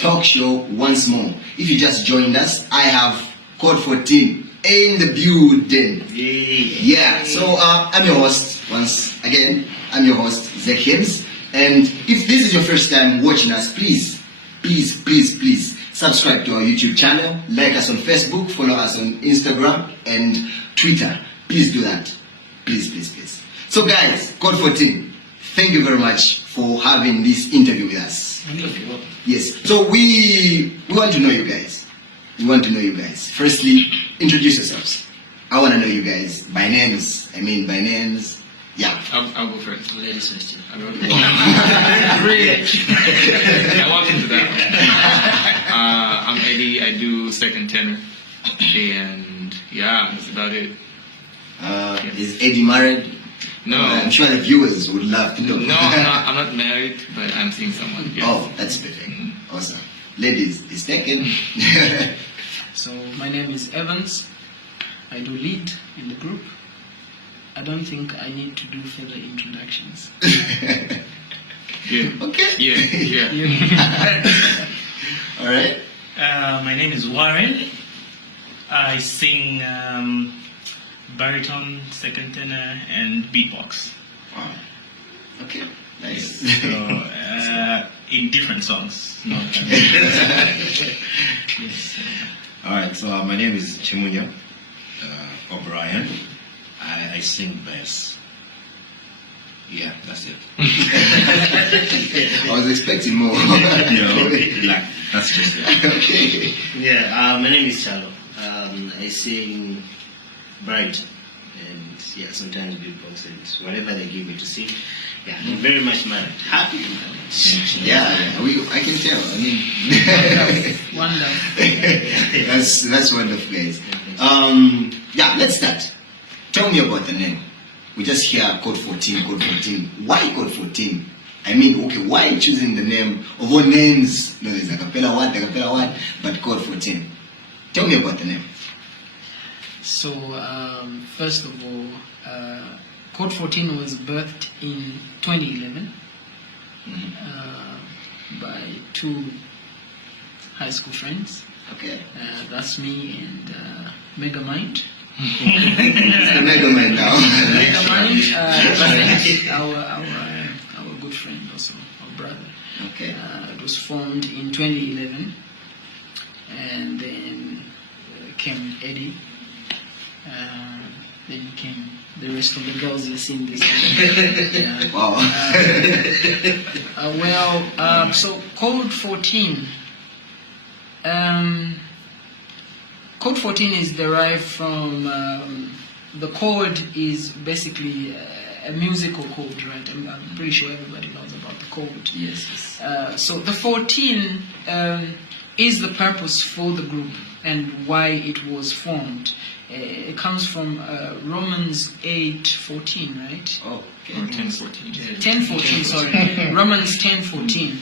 talk show once more. If you just joined us, I have CHORD14 in the building. Yeah, so I'm your host once again. I'm your host, Zach Hims. And if this is your first time watching us, please subscribe to our YouTube channel, like us on Facebook, follow us on Instagram and Twitter. Please do that. Please. So guys, CHORD14, thank you very much for having this interview with us. Yes, so we want to know you guys. Firstly, introduce yourselves. I want to know you guys by names. Yeah. I'll go first. Ladies first. I walked into that. I'm Eddie. I do second tenor, and yeah, that's about it. Is Eddie married? No. I'm sure the viewers would love to know. No, I'm not married, but I'm seeing someone. Yes. Oh, that's perfect. Awesome. Ladies, is taken. So my name is Evans. I do lead in the group. I don't think I need to do further introductions. Yeah. Okay. Yeah. All right. My name is Warren. I sing baritone, second tenor, and beatbox. Wow. Okay. Nice. So, in different songs. Yes. All right, so my name is Chimunya O'Brien. I sing bass. Yeah, that's it. I was expecting more. That's just it. Okay. Yeah, my name is Chalo. I sing baritone and sometimes beatbox and whatever they give me to sing. Yeah, I'm very much married. Happy to married. Yeah, I can tell. Wonderful. That's wonderful, guys. Yeah, let's start. Tell me about the name. We just hear CHORD14. Why CHORD14? Why choosing the name of all names? No, there's Acapella 1, but CHORD14. Tell me about the name. So first of all, CHORD14 was birthed in 2011 by two high school friends. Okay. That's me and Megamind. It's the Megamind now. Megamind, our good friend also, our brother. Okay. It was formed in 2011, and then came Eddie. Then came the rest of the girls you see in this. Yeah. Wow. So CHORD14. CHORD14 is derived from the chord is basically a musical chord, right? I'm pretty sure everybody knows about the chord. Yes. So the 14 is the purpose for the group and why it was formed. It comes from Romans 8:14, right? Oh, okay. Or 10:14. 10:14, sorry. Romans 10:14.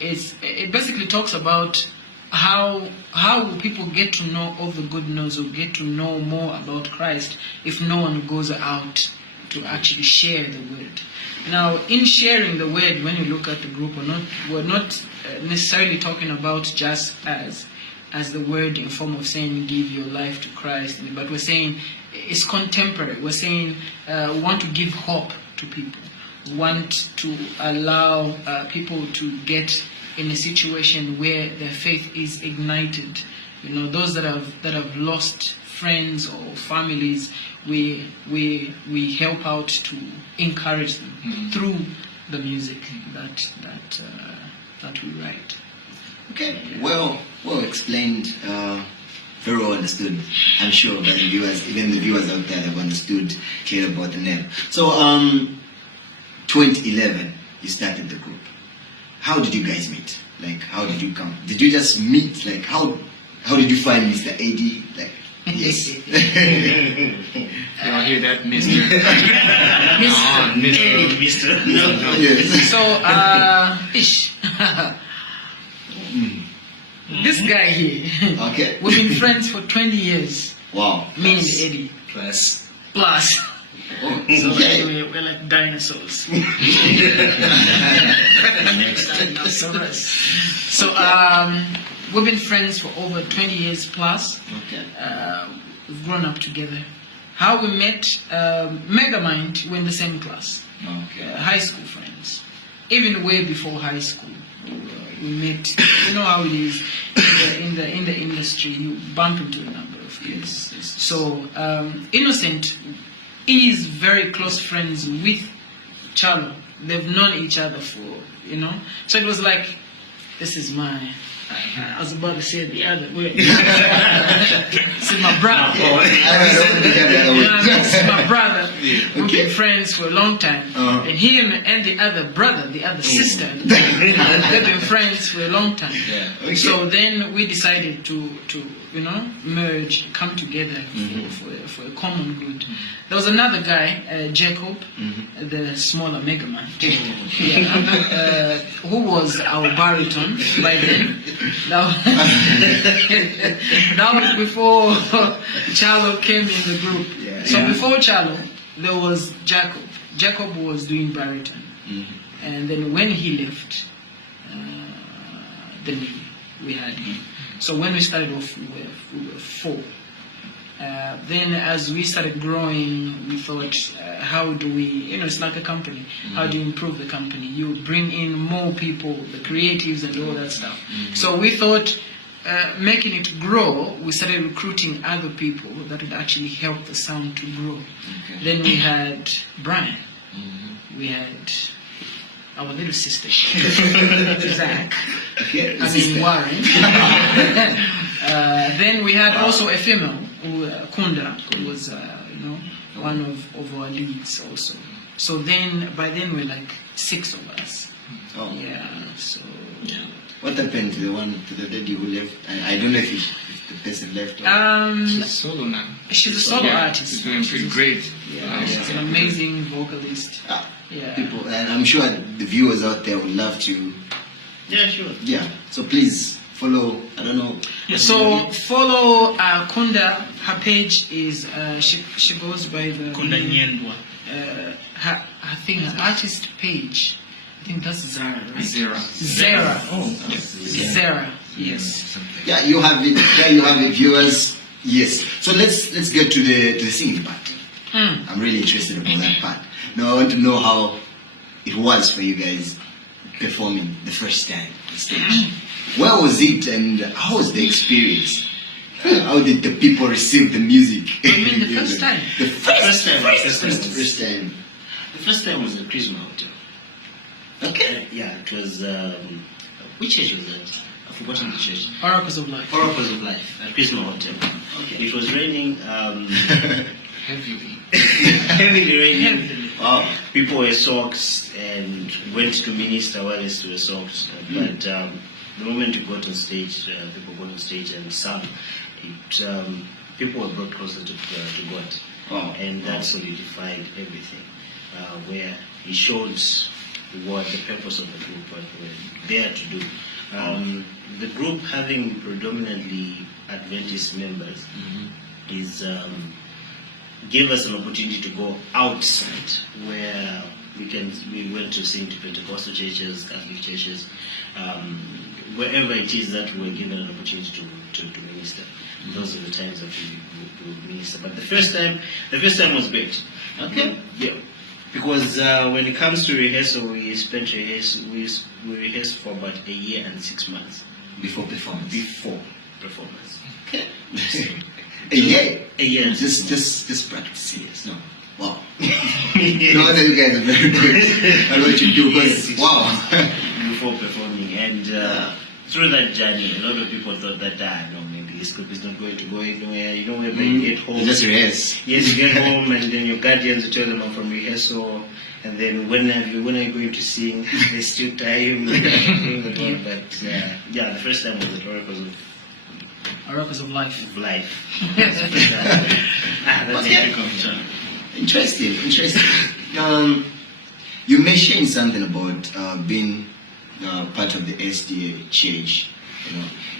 It basically talks about how people get to know all the good news or get to know more about Christ if no one goes out to actually share the word. Now, in sharing the word, when you look at the group, we're not necessarily talking about just as the word in form of saying give your life to Christ, but we're saying it's contemporary. We're saying we want to give hope to people, want to allow people to get in a situation where their faith is ignited. Those that have lost friends or families, we help out to encourage them through the music that we write. Okay, well explained, very well understood. I'm sure that even the viewers out there have understood clear about the name. So, 2011, you started the group. How did you guys meet? How did you come? Did you just meet? How did you find Mr. Eddie? Yes. You don't hear that, Mr. Mr. Yes. So, this guy here, Okay. we've been friends for 20 years. Wow. Me and Eddie. Plus. So Okay. anyway, we're like dinosaurs. Dinosaurs. So we've been friends for over 20 years plus. Okay. We've grown up together. How we met, Megamind, we're in the same class. Okay. High school friends. Even way before high school, we met. You know how it is in the industry. You bump into a number of kids. So Innocent is very close friends with Charlo. They've known each other for, you know. So it was like, this is my. I was about to say the other word. This is my brother. This is my brother. We've been friends for a long time. And him and the other brother, the other sister, they've been friends for a long time. Okay. So then we decided to merge, come together for a common good. There was another guy, Jacob, the smaller Megaman, who was our baritone by then. That was before Charlo came in the group. So before Charlo, there was Jacob. Jacob was doing baritone. And then when he left, then we had him. So when we started off, we were four. Then as we started growing, we thought, how do we, it's like a company. How do you improve the company? You bring in more people, the creatives and all that stuff. So we thought, making it grow, we started recruiting other people that would actually help the sound to grow. Then we had Brian. We had our little sister, Zach. Warren. Then we had also a female, Kunda, who was one of our leads also. So then by then we're like 6 of us. Oh. Yeah. So. What happened to the lady who left? I don't know if the person left. Or... She's solo now. She's a solo artist. She's doing pretty great. Yeah, she's an amazing vocalist. Yeah. People, and I'm sure the viewers out there would love to. Yeah, sure. Yeah. So please follow. I don't know. So follow Kunda. Her page is she goes by the Kunda Nyendwa. her artist page. I think that's Zara, right? Zara. Oh, Zara. Yes. Yeah, you have it. There you have it, viewers. Yes. So let's get to the singing part. I'm really interested about that part. Now I want to know how it was for you guys performing the first time on stage. Where was it and how was the experience? How did the people receive the music? You mean the first time? The first time. The first time was at Christmas Hotel. Okay. Yeah, it was. Which church was that? I've forgotten the church. Oracles of Life. Oracles of Life at Christmas Hotel. Okay. It was raining. Heavily. Heavily raining. Wow. People were soaked and went to minister while they were soaked. But the moment you got on stage, people got on stage and sang. People were brought closer to God. Wow. And that solidified everything. Where he showed what the purpose of the group, what we're there to do. The group having predominantly Adventist members is gave us an opportunity to go outside where we went to sing to Pentecostal churches, Catholic churches, wherever it is that we were given an opportunity to minister. Those are the times that we minister. But the first time was great. Okay. Yeah. Because when it comes to rehearsal, we rehearsed for about a year and 6 months Before performance. Okay. A year. Yeah. Just practice. Yes. No. Wow. No wonder you guys are very good at what you do. Because wow. Before performing, and through that journey, a lot of people thought that no, maybe this group is not going to go anywhere. You know, when you get home, You just rehearse. Yes, you get home, and then your guardians will tell them I'm from rehearsal. And then when are you going to sing? There's still time. But the first time was at Oracles of Life. Life. Interesting. You mentioned something about being part of the SDA church,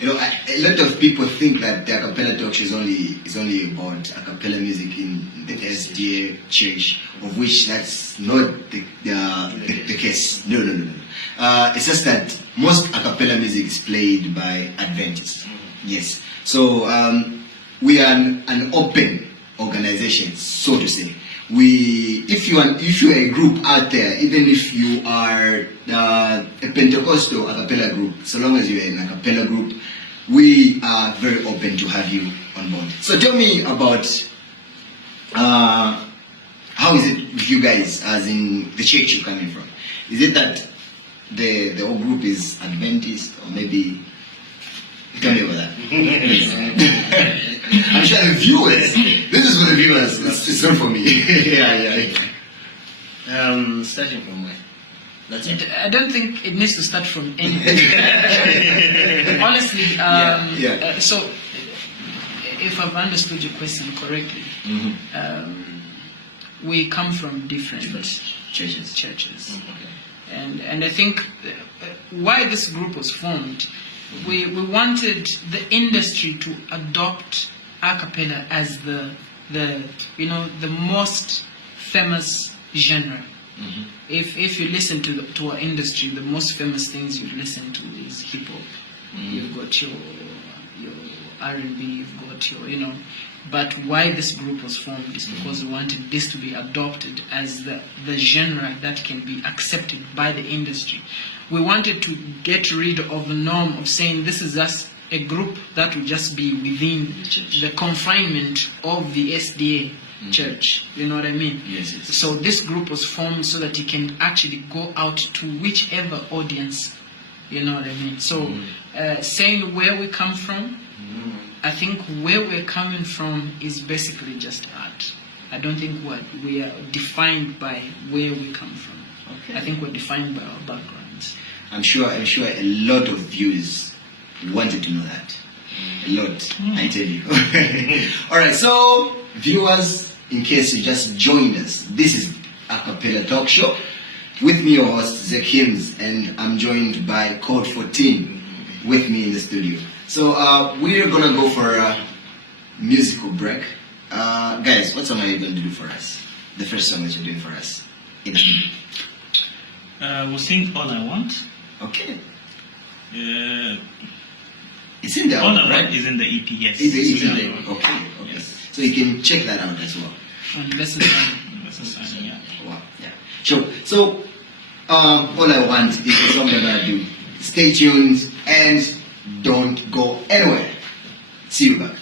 a lot of people think that the Acapella talk show is only about Acapella music in the SDA church, of which that's not the case. No. It's just that most Acapella music is played by Adventists. Yes. So we are an open organization, so to say. If you are a group out there, even if you are a Pentecostal acapella group, so long as you're an acapella group, we are very open to have you on board. So tell me about how is it with you guys, as in the church you're coming from? Is it that the whole group is Adventist, or maybe? Tell me about that. I'm sure the viewers. This is for the viewers. It's not for me. yeah. Starting from where? That's it. I don't think it needs to start from anything. Honestly, so if I've understood your question correctly, we come from different churches. And I think why this group was formed, we wanted the industry to adopt a cappella as the most famous genre. If you listen to our industry, the most famous things you listen to is hip hop. You've got your R&B, you've got your But why this group was formed is because we wanted this to be adopted as the genre that can be accepted by the industry. We wanted to get rid of the norm of saying this is just a group that will just be within the confinement of the SDA church. You know what I mean? Yes. So this group was formed so that it can actually go out to whichever audience. You know what I mean? So saying where we come from, I think where we're coming from is basically just art. I don't think we are defined by where we come from. Okay. I think we're defined by our backgrounds. I'm sure a lot of viewers wanted to know that. A lot, I tell you. All right, so viewers, in case you just joined us, this is Acapella Talk Show. With me, your host, Zach Hims, and I'm joined by CHORD14 with me in the studio. So we're gonna go for a musical break. Guys, what song are you going to do for us? The first song that you're doing for us. We'll sing All I Want. Okay. It's in there, All I right? Want is in the EP, yes. It's in there. Okay. Yes. So you can check that out as well. And listen to That's a sign, yeah. Wow. Yeah. Sure. So all I want is the song that I do. Stay tuned and don't go anywhere. See you back.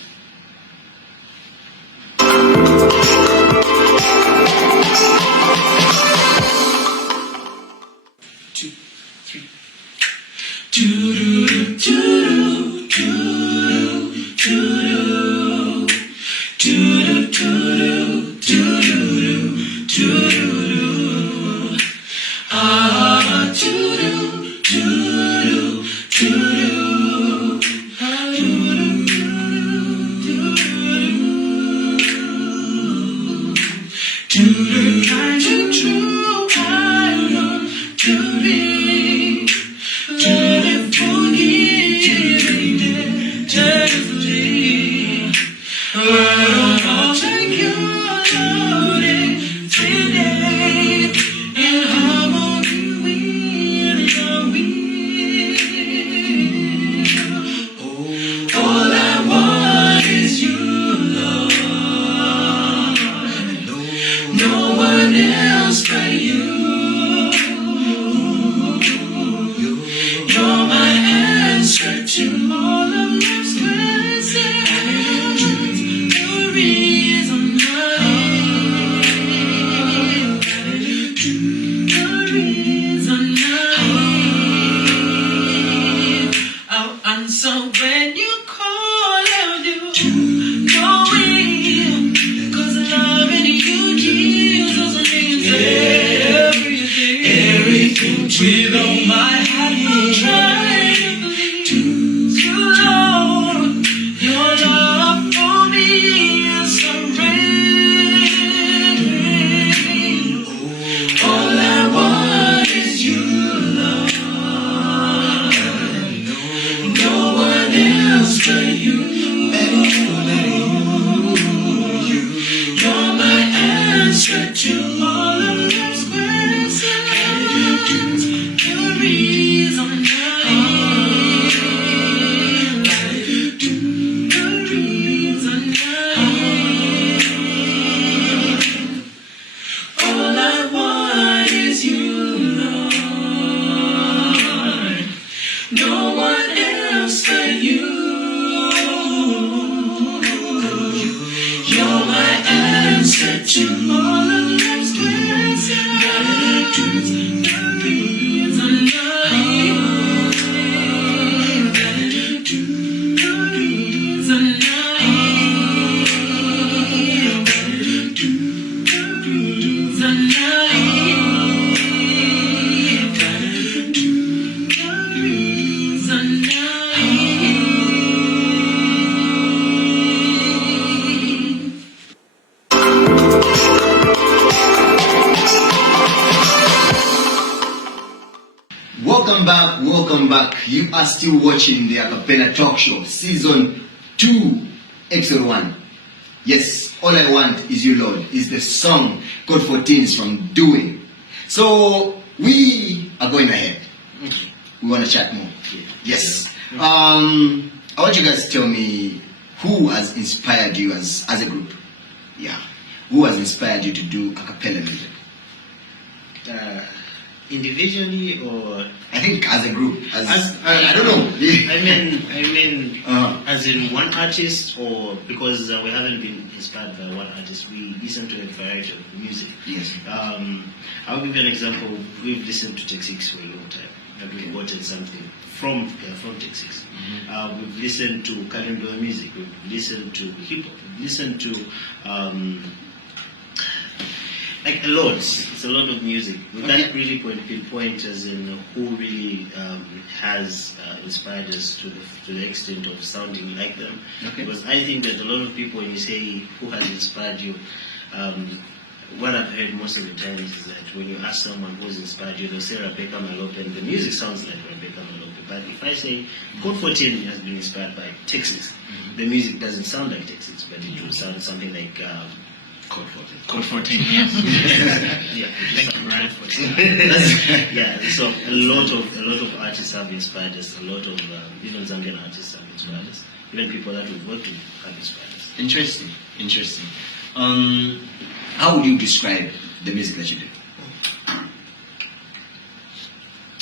With all my heart, I'm trying to believe you, Lord. Your love for me is a rain. All I want is you, Lord. No one else. back. You are still watching the Acapella Talk Show, Season 2, Episode 1. Yes, All I Want Is You, Lord, is the song CHORD14 is from Doing. So, we are going ahead. We want to chat more. Yes. I want you guys to tell me who has inspired you as a group. Yeah. Who has inspired you to do Acapella music? Individually or I think as a group. I don't know. I mean, as in one artist, or because we haven't been inspired by one artist, we listen to a variety of music. Yes. I'll give you an example. We've listened to Tech 6 for a long time, and we've gotten something from Tech 6. We've listened to Kalimba music. We've listened to hip hop. We've listened to like a lot. It's a lot of music. We can't really pinpoint as in who really has inspired us to the extent of sounding like them. Okay. Because I think that a lot of people, when you say who has inspired you, what I've heard most of the time is that when you ask someone who has inspired you, they'll say Rebecca Malope, and the music sounds like Rebecca Malope. But if I say CHORD14 has been inspired by Texas, the music doesn't sound like Texas, but it would sound something like CHORD14. yeah, Thank you, Brian. yeah, so a lot of artists have inspired us. A lot of even Zambian artists have inspired us. Even people that we've worked with have inspired us. Interesting. How would you describe the music that you do?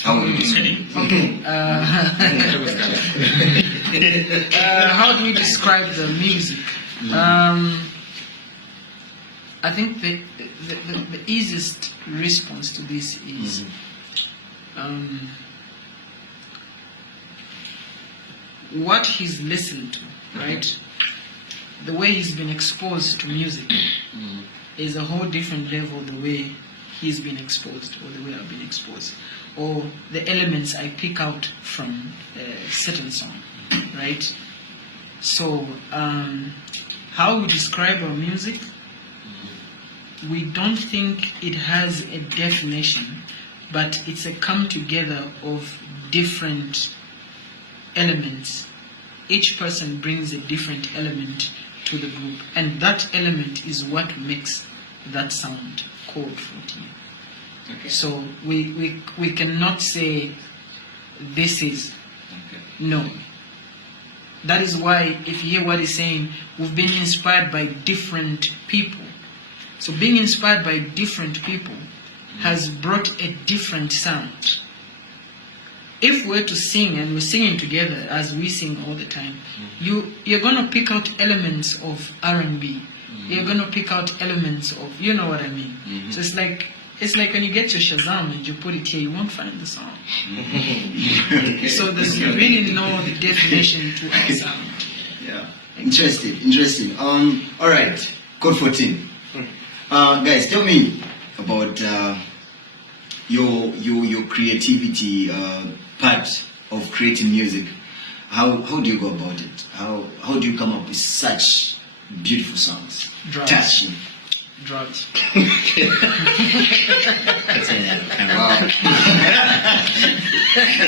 How would you describe it? Okay. How do we describe the music? I think the easiest response to this is what he's listened to, right? The way he's been exposed to music is a whole different level the way he's been exposed or the way I've been exposed, or the elements I pick out from a certain song, right? So how we describe our music, we don't think it has a definition, but it's a come together of different elements. Each person brings a different element to the group, and that element is what makes that sound CHORD14. Okay. So we cannot say this is no. That is why if you hear what he's saying, we've been inspired by different people. So being inspired by different people has brought a different sound. If we're to sing and we're singing together as we sing all the time, you're going to pick out elements of R&B. You're going to pick out elements of, you know what I mean. So it's like when you get your Shazam and you put it here, you won't find the song. So there's really no definition to our sound. Yeah. Interesting. All right, CHORD14. Guys, tell me about your creativity part of creating music. How do you go about it? How do you come up with such beautiful songs? Drugs. Touching. Drugs. Wow.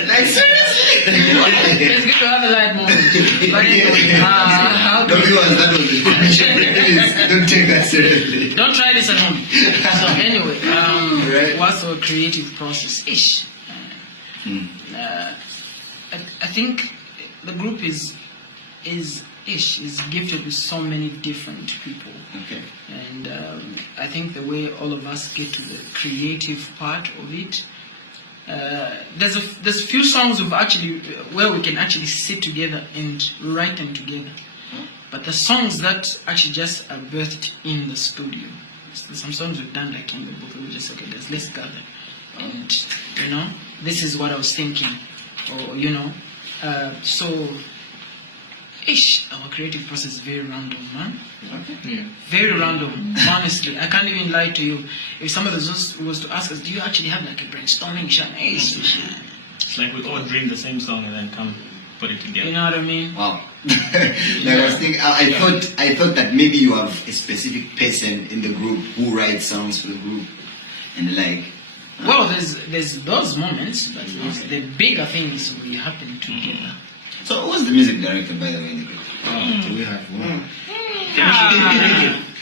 Like seriously? It's good to have a light moment. But how No, viewers, that was the definition. Please don't take that seriously. don't try this at home. So anyway, Right. what's our creative process? Ish. I think the group is gifted with so many different people. Okay. And I think the way all of us get to the creative part of it, there's a few songs where we can actually sit together and write them together. But the songs that actually just are birthed in the studio. Some songs we've done like in the book, we just okay, let's gather, and this is what I was thinking, or so. Our creative process is very random, man. Okay. Yeah. Very random. Honestly, I can't even lie to you. If somebody was to ask us, do you actually have like a brainstorming session? It's like we all dream the same song and then come put it together. You know what I mean? Wow. I was thinking. I thought that maybe you have a specific person in the group who writes songs for the group, and like Well, there's those moments, but the bigger things will happen together. So who's the music director, by the way, in the group? Do we have one?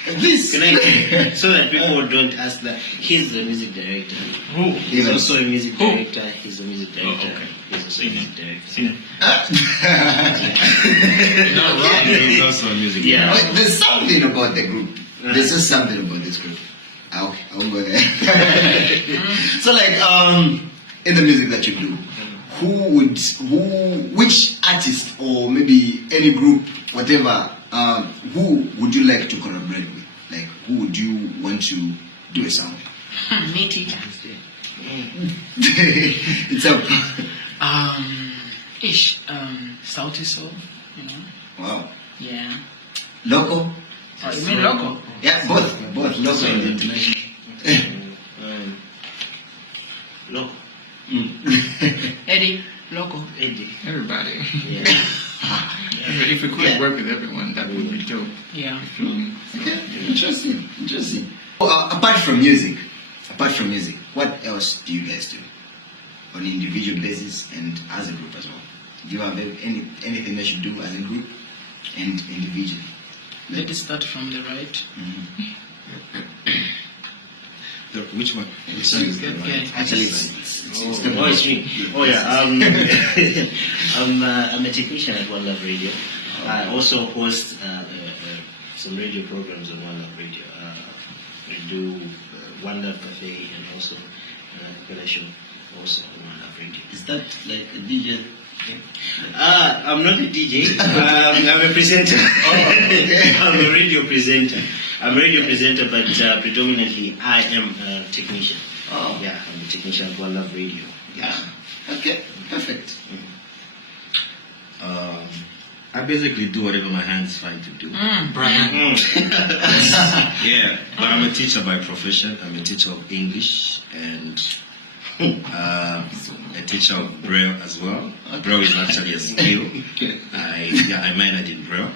Please. Can I, so that people don't ask that he's the music director. Who? He's Even- also a music Who? director. He's a music director. okay. He's also a music director. Seen it. Not wrong. He's also a music. Yeah. But there's something about the group. There's just something about this group. I won't go there. So like in the music that you do, which artist or maybe any group, whatever, who would you like to collaborate with? Like who would you want to do a song? Me teacher. It's a Sauti Soul, you know. wow. Yeah. Local? Oh, you mean local? Yeah, both local and international. Loco. Eddie, local. Eddie. Everybody. Yeah. If we could work with everyone, that would be dope. Yeah. Okay, interesting. Apart from music, what else do you guys do on an individual basis and as a group as well? Do you have anything that you do as a group and individually? Let us start from the right. Which one? Which one is the the right? right? Actually, it's It's me. Oh yeah. I'm a technician at One Love Radio. I also host some radio programs on One Love Radio. We do One Love Cafe and also Acapella show also on One Love Radio. Is that like a DJ? I'm not a DJ. I'm a presenter. I'm a radio presenter. I'm a radio presenter, but predominantly I am a technician. Oh, Yeah, I'm a technician at One Love Radio. yeah. Okay, perfect. I basically do whatever my hands find to do. Brian. Yeah, but I'm a teacher by profession. I'm a teacher of English and a teacher of Braille as well. Braille is actually a skill. I minored in Braille.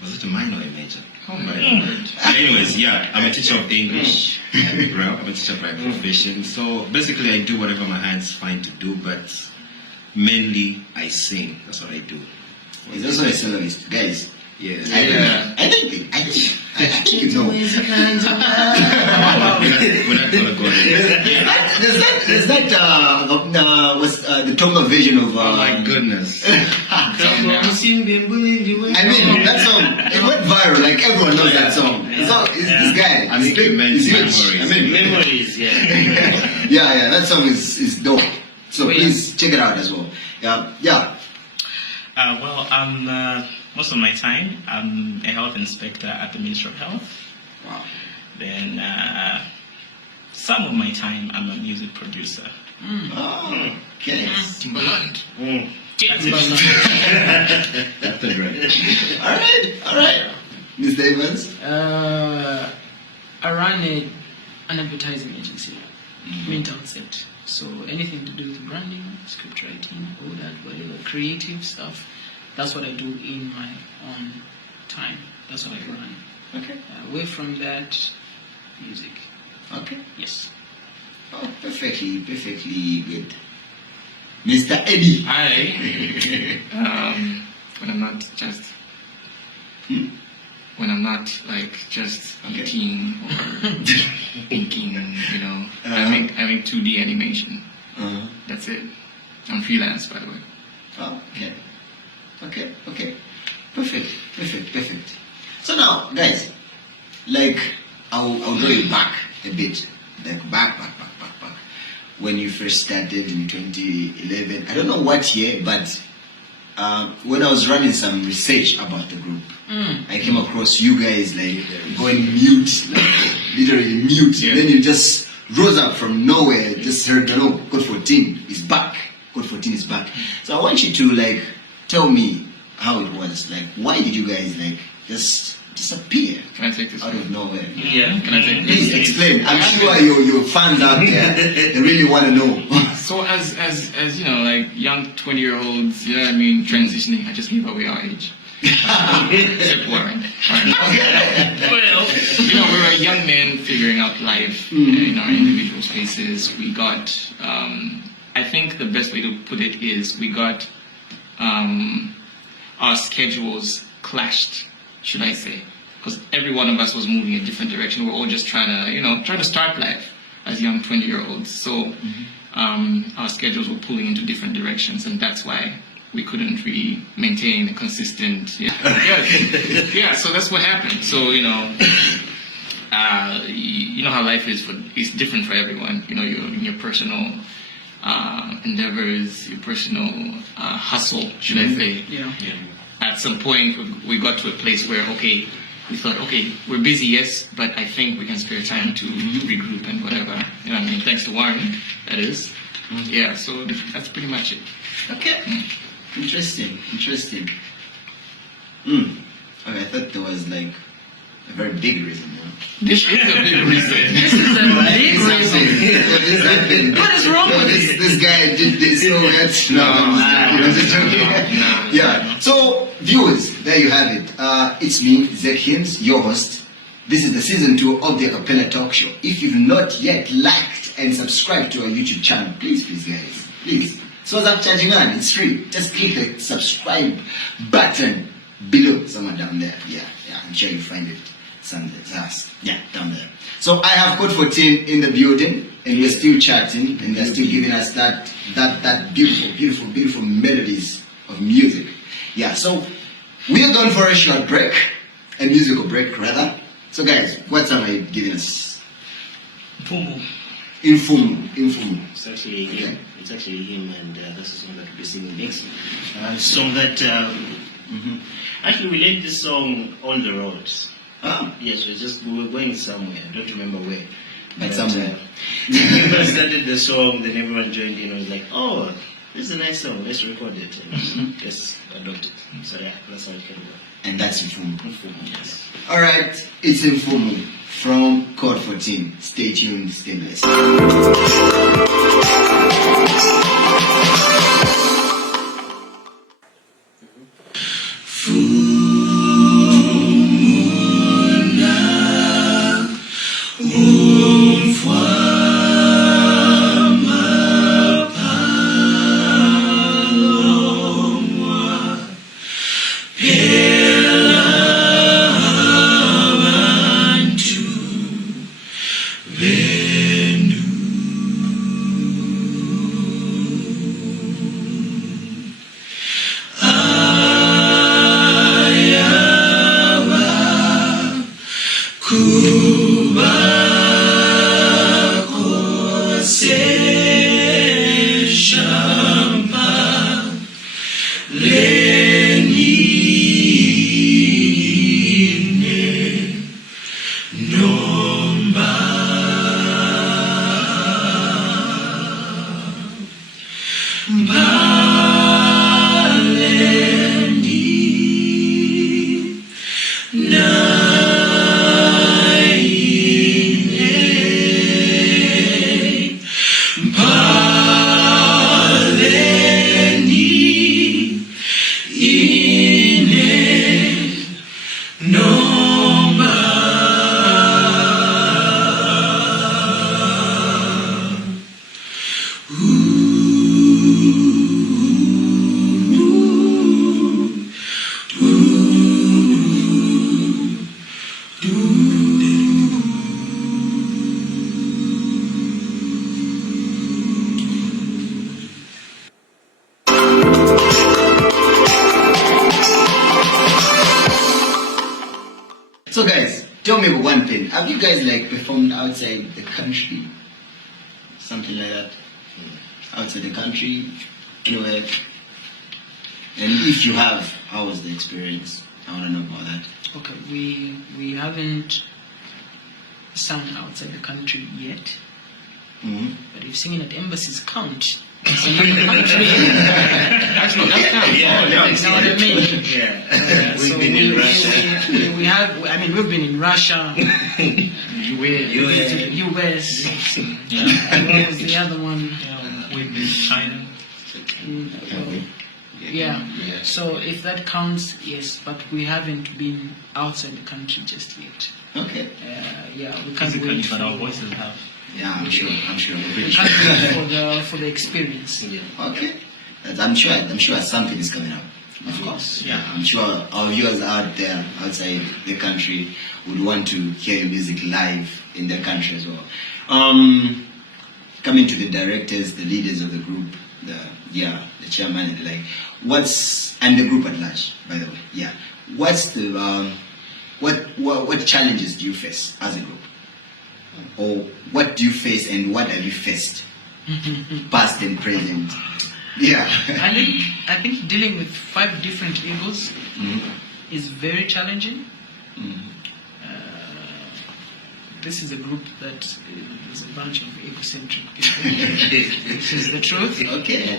Was it a minor or a major? Oh my God. But anyways, yeah, I'm a teacher of English and Braille. I'm a teacher by profession. So basically, I do whatever my hands find to do, but mainly I sing. That's what I do. He's also a soloist, guys. Yeah. I think you know. We're not gonna go there. There's that the Tonga version of. Oh my goodness. I mean, that song, it went viral, like everyone knows that song. So, this guy, I think you meant he's huge. memories. I mean, Memories, yeah. yeah, that song is dope. So please check it out as well. Yeah. Well, most of my time, I'm a health inspector at the Ministry of Health. Wow. Then some of my time, I'm a music producer. Oh, okay. Timbaland. That's it. That's the right. All right. Mr. Evans? I run an advertising agency, Mint Outset. So anything to do with branding, script writing, all that, whatever, creative stuff, that's what I do in my own time. That's what I run. Okay. Away from that, music. Okay. Yes. Oh, perfectly good. Mr. Eddie. I, when I'm not just, when I'm not like just Okay. eating or inking, you know, I make 2D animation. That's it. I'm freelance, by the way. Oh, okay. Perfect. So now, guys, like, I'll draw you back a bit. Like, back. When you first started in 2011, I don't know what year, but when I was running some research about the group, I came across you guys like going mute, like literally mute. Yeah. Then you just rose up from nowhere, just heard, CHORD14 is back. CHORD14 is back. So I want you to like tell me how it was. Like, why did you guys like just disappear Can I take this? out of nowhere? Yeah. Can I take Please this? explain. I'm sure your fans out there, they really want to know. So as you know, like young 20-year-olds, you know what I mean, transitioning. I just gave away our age. Except Warren. Well, you know, we were young men figuring out life in our individual spaces. We got, I think the best way to put it is we got our schedules clashed, should I say. Because every one of us was moving a different direction. We're all just trying to start life as young 20-year-olds. So our schedules were pulling into different directions, and that's why we couldn't really maintain a consistent. So that's what happened. So you know how life is it's different for everyone. You know, your personal endeavors, your personal hustle, should I say? Yeah. At some point, we got to a place where we thought, okay, we're busy, yes, but I think we can spare time to regroup and whatever. You know what I mean? Thanks to Warren, that is. Yeah, so that's pretty much it. Okay. Interesting. Okay, I thought there was like a very big reason. This is a big reason. This is a big reason. What is wrong with this? This guy did this. So that's No. Yeah. So viewers, there you have it. It's me, Zach Hims, your host. This is the season 2 of the Acapella Talk Show. If you've not yet liked and subscribed to our YouTube channel, please guys, please. So what's charging on? It's free. Just click the subscribe button below, somewhere down there. Yeah. I'm sure you find it somewhere. Yeah, down there. So I have CHORD14 in the building, and we're still chatting, and they're still giving us that beautiful melodies of music. Yeah. So we're going for a short break, a musical break rather. So guys, what song are you giving us? Informal. It's actually him. It's actually him, and that's the song that we'll be singing next. Song that actually we named this song "On the Roads." Yes, we were going somewhere. I don't remember where. But somewhere. When I started the song, then everyone joined in. I was like, "Oh, this is a nice song. Let's record it and just adopt it." So yeah, that's how it came about. And that's Informal. Yes. All right, it's Informal from CHORD14. Stay tuned, stay blessed. So guys, tell me one thing. Have you guys like performed outside the country? Something like that? Outside the country? Anywhere? And if you have, how was the experience? I want to know about that. Okay, we haven't sung outside the country yet. But if singing at embassies count, singing in the country. Actually, that counts. You know what I mean? Yeah. So We've been in Russia. we have. I mean, we've been in Russia. US. And what was the other one? We've been to China. Well, yeah. So if that counts, yes, but we haven't been outside the country just yet. Okay. Yeah, we can't Physically, wait but for, our voices have. Yeah, I'm sure. I'm we pretty can't sure. wait for the experience. Okay. I'm sure something is coming up. Of course. Yeah. I'm sure our viewers out there outside the country would want to hear your music live in their country as well. Coming to the directors, the leaders of the group, the chairman and the like, and the group at large, by the way. Yeah. What's the what challenges do you face as a group? Or what do you face and what have you faced? Past and present. Yeah. I think dealing with 5 different egos is very challenging. This is a group that is a bunch of egocentric people. This is the truth. Okay.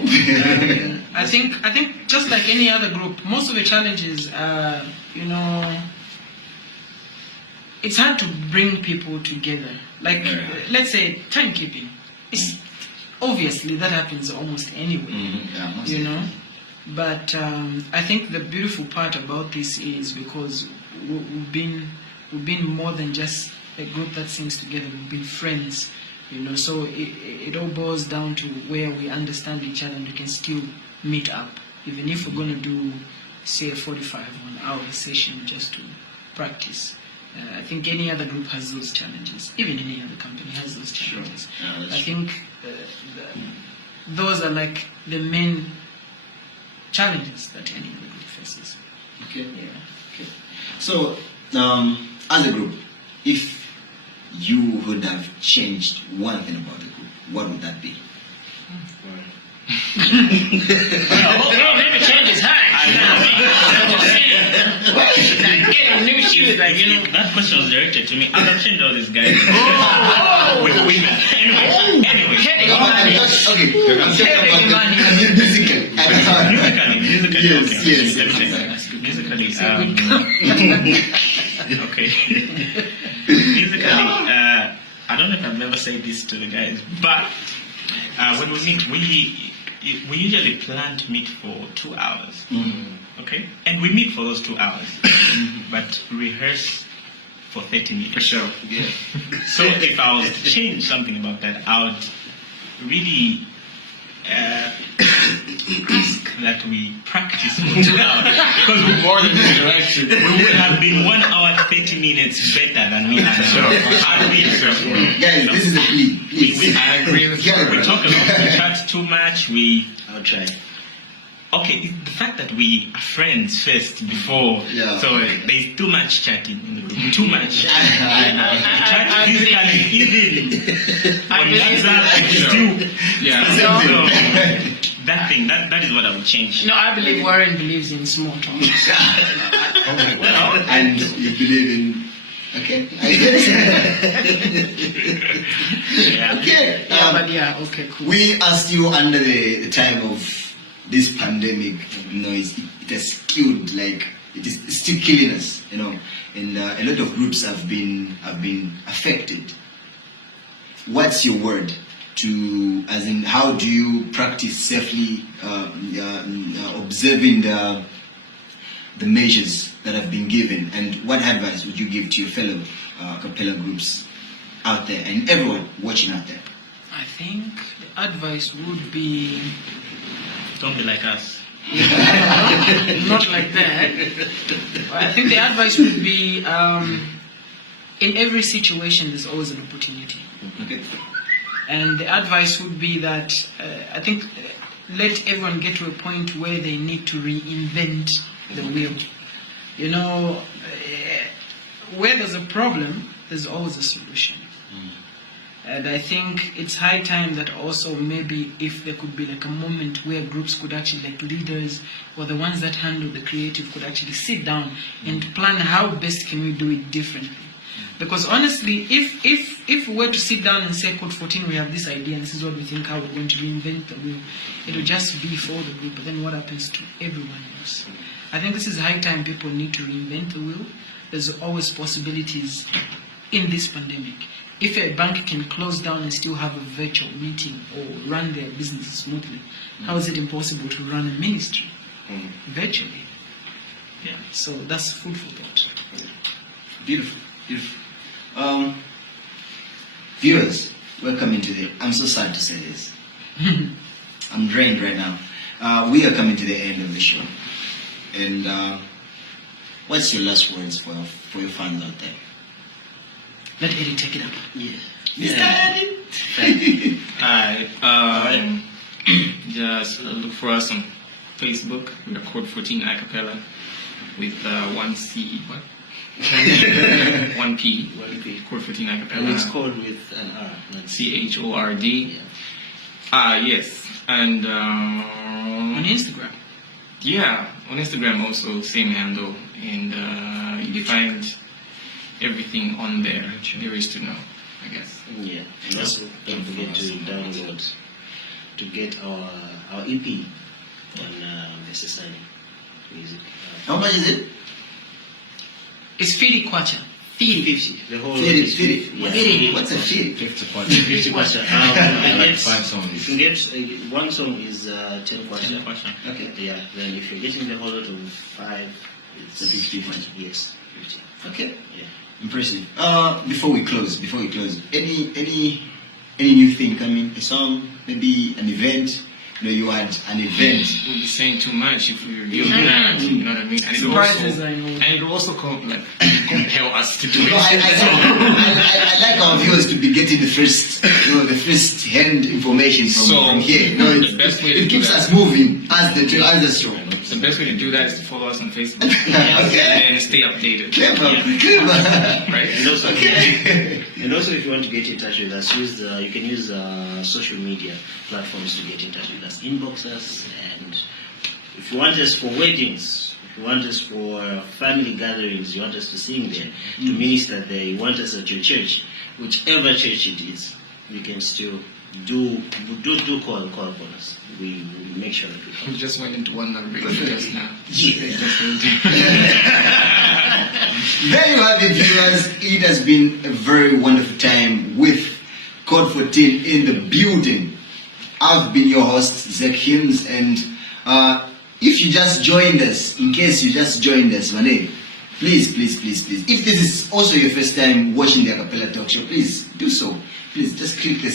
I think just like any other group, most of the challenges are, it's hard to bring people together. Like, let's say, timekeeping. It's obviously that happens almost anywhere, But I think the beautiful part about this is because we've been more than just a group that sings together. We've been friends, So it all boils down to where we understand each other and we can still meet up, even if we're going to do, say, a 45 or an hour session just to practice. I think any other group has those challenges. Even any other company has those challenges. Sure. Yeah, I think those are like the main challenges that any other group faces. Okay. Yeah. Okay. So, as a group, if you would have changed one thing about the group, what would that be? Maybe change is hard. Getting new shoes, That question was directed to me. I've changed all these guys. With women. Anyway. Okay. I'm talking about the musical. Musically. Yes. Let me take that. Musically. Okay. Musically, I don't know if I've ever said this to the guys, but when we meet, we usually plan to meet for 2 hours. Okay? And we meet for those 2 hours, but rehearse for 30 minutes. For sure. Yeah. So if I was to change something about that, I would really ask that we practice for 2 hours. Because More than interaction. we would have been 1 hour 30 minutes better than we are now. Guys, this is a plea. Please. I agree with you. We talk a lot, we chat too much, I'll try. Okay, the fact that we are friends first before, Yeah. so there's too much chatting in the group, too much. I Chat physically, even on WhatsApp, it's still. Yeah. So, that is what I would change. No, I believe Warren believes in small talk. Well, And you believe in. Okay. I guess. yeah. Okay. Okay, cool. We are still under the time of this pandemic. It has killed, like it's still killing us. And a lot of groups have been affected. What's your word to, as in, how do you practice safely observing the measures that have been given, and what advice would you give to your fellow Acapella groups out there and everyone watching out there? I think the advice would be Don't be like us. not like that. I think the advice would be in every situation there's always an opportunity. Okay. And the advice would be that I think let everyone get to a point where they need to reinvent the wheel. Where there's a problem, there's always a solution. And I think it's high time that also maybe if there could be like a moment where groups could actually, like leaders or the ones that handle the creative, could actually sit down and plan how best can we do it differently. Because honestly, if we were to sit down and say, CHORD14, we have this idea and this is what we think how we're going to reinvent the wheel, it will just be for the group, but then what happens to everyone else? I think this is high time people need to reinvent the wheel. There's always possibilities in this pandemic. if a bank can close down and still have a virtual meeting or run their business smoothly, how is it impossible to run a ministry virtually? Yeah, so that's food for thought. Beautiful, beautiful. Viewers, welcome into the. I'm so sad to say this. I'm drained right now. We are coming to the end of the show, and what's your last words for your fans out there? Let Eddie take it up. Alright. Just look for us on Facebook. We're CHORD14 Acapella with one C. What? one P. CHORD14 Acapella. And it's called with an R. Not CHORD. Yeah. Yes. And On Instagram. yeah, on Instagram also same handle, and you find everything on there there is to know, I guess. Yeah. And also don't forget to download to get our EP on Necessary Music. How much is it? It's Fidi Kwacha. 50. The whole Fidi, is Fidi. 50. Yeah. Fidi. What's a fidi? 50 50 kwacha. Like 5 songs. If you get one song is 10 kwacha. Okay. Yeah. Then if you're getting the whole lot of 5, it's 50 kwacha. Yes. 50. Okay. Yeah. Impressive. Before we close, any new thing coming? A song, maybe an event? You know, you had an event. We'll be saying too much if we reveal that. You know what I mean? And Surprises, I know. it will also compel us to do No, I like our viewers to be getting the first hand information from here. No, the best way to it do keeps that- us moving as the show. The best way to do that is to follow us on Facebook Okay. and stay updated. Clever. Right? And also, Okay. and also, if you want to get in touch with us, you can use social media platforms to get in touch with us. Inbox us, and if you want us for weddings, if you want us for family gatherings, you want us to sing there, to minister there, you want us at your church, whichever church it is, you can still do call upon us. We make sure that we We just went into one number just now. There you have it, viewers. It has been a very wonderful time with CHORD14 in the building. I've been your host, Zach Hims, and if you just joined us, in case you just joined us, please, if this is also your first time watching the Acapella Talk Show, please do so. Please just click the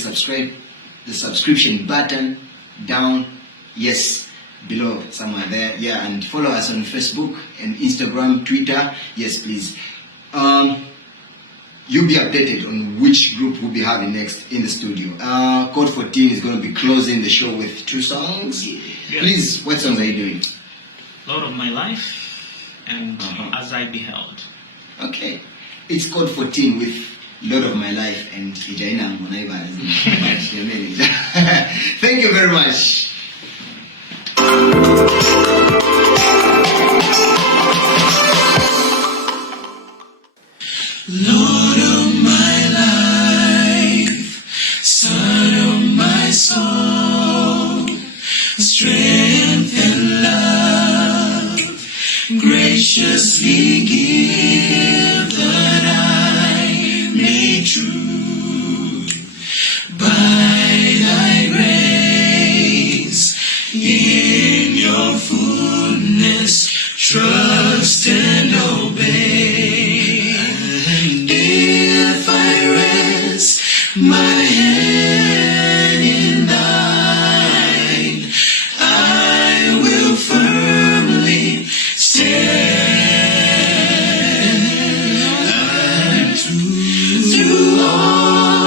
subscription button down, yes, below somewhere there, yeah, and follow us on Facebook and Instagram, Twitter, yes, please. You'll be updated on which group we'll be having next in the studio. CHORD14 is going to be closing the show with 2 songs. Yeah. Please, what songs are you doing? Lord of My Life and As I Beheld. Okay. It's CHORD14 with Lord of My Life and Ijaina Monaiba. Thank you very much. Lord of my life, Son of my soul, strength and love, graciously give that I may true by thy grace in your fullness trust and obey. If I rest my head in thine, I will firmly stand. Through all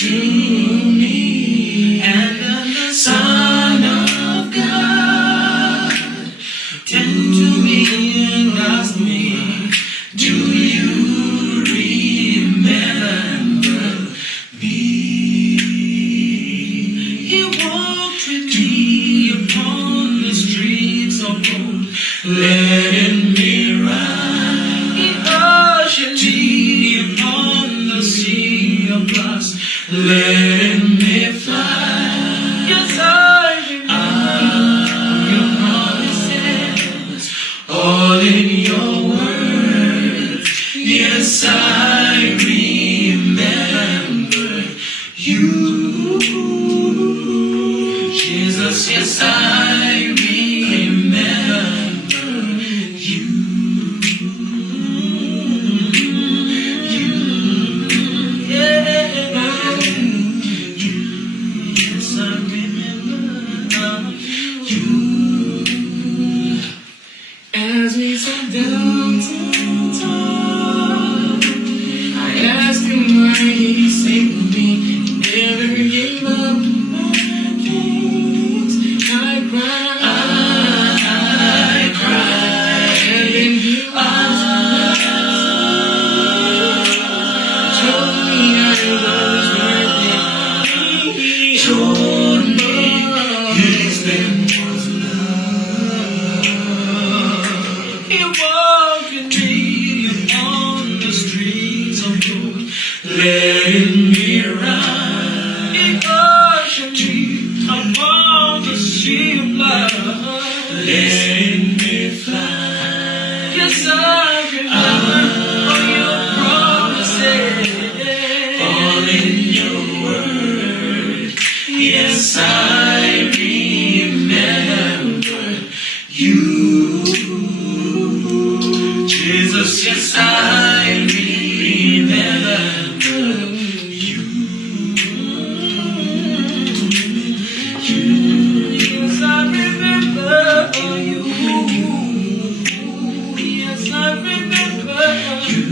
to me, and then the Son of God turned to me and asked me, do you remember me? He walked with me upon the streets of gold, letting me ride. He ushered me upon the sea of glass, letting me fly. Yes, I remember your promises, all in your words. Yes, I remember you, Jesus. Yes, I remember you. Yes, I remember you. As we sat down to talk, I asked him why he saved me, never gave up my dreams. I cried, and then he told me I was worth it. He told me his name was love. He walked with me upon the streets of gold, letting me ride. He ushered me upon the sea of love, letting me fly. Yes, I remember all your promises, all in your word. Yes, I remember you, Jesus. Yes, I remember you. Yes, I remember you. Yes, I remember you.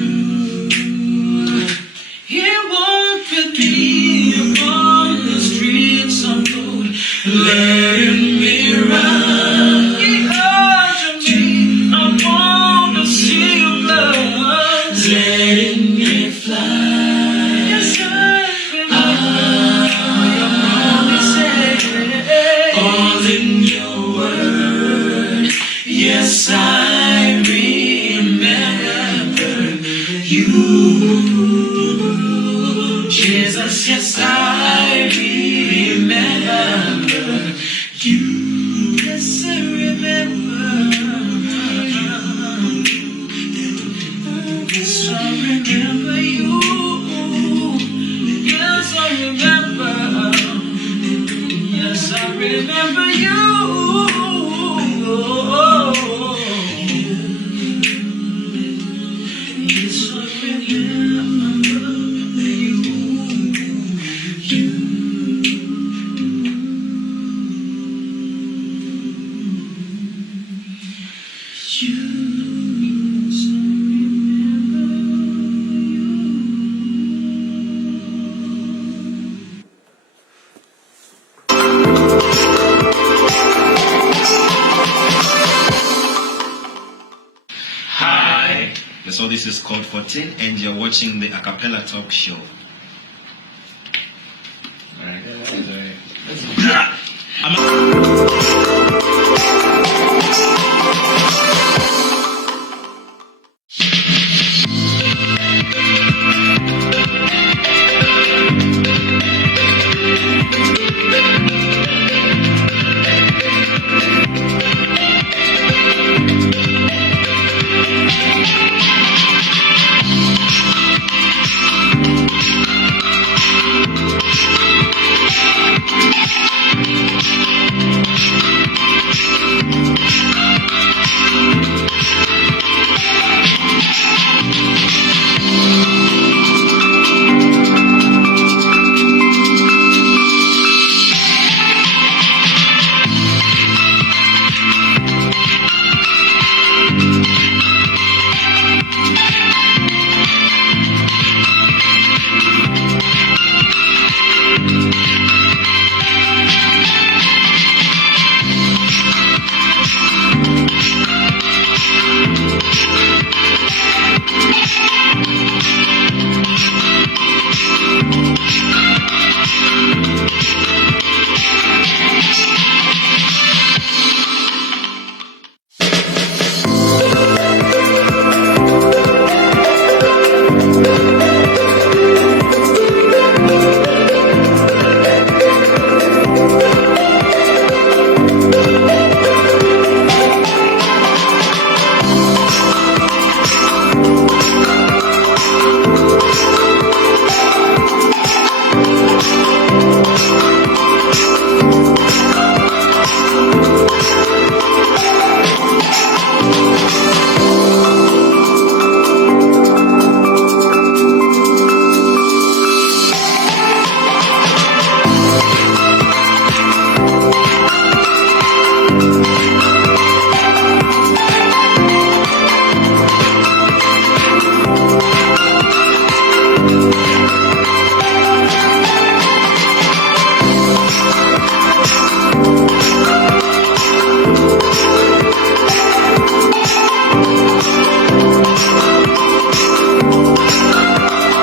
He walked with me upon the streets of gold, letting me ride. He ushered me upon the sea of love, letting me fly. Yes, I remember your promises, all in your word. Yes, I remember you, Jesus. Yes, I remember you. Yes, I remember. Yes, I remember you. Yes, I remember. Yes, I remember you. Yes, I remember you. Hi. So this is CHORD14 and you're watching the Acapella Talk Show. Alright. I'm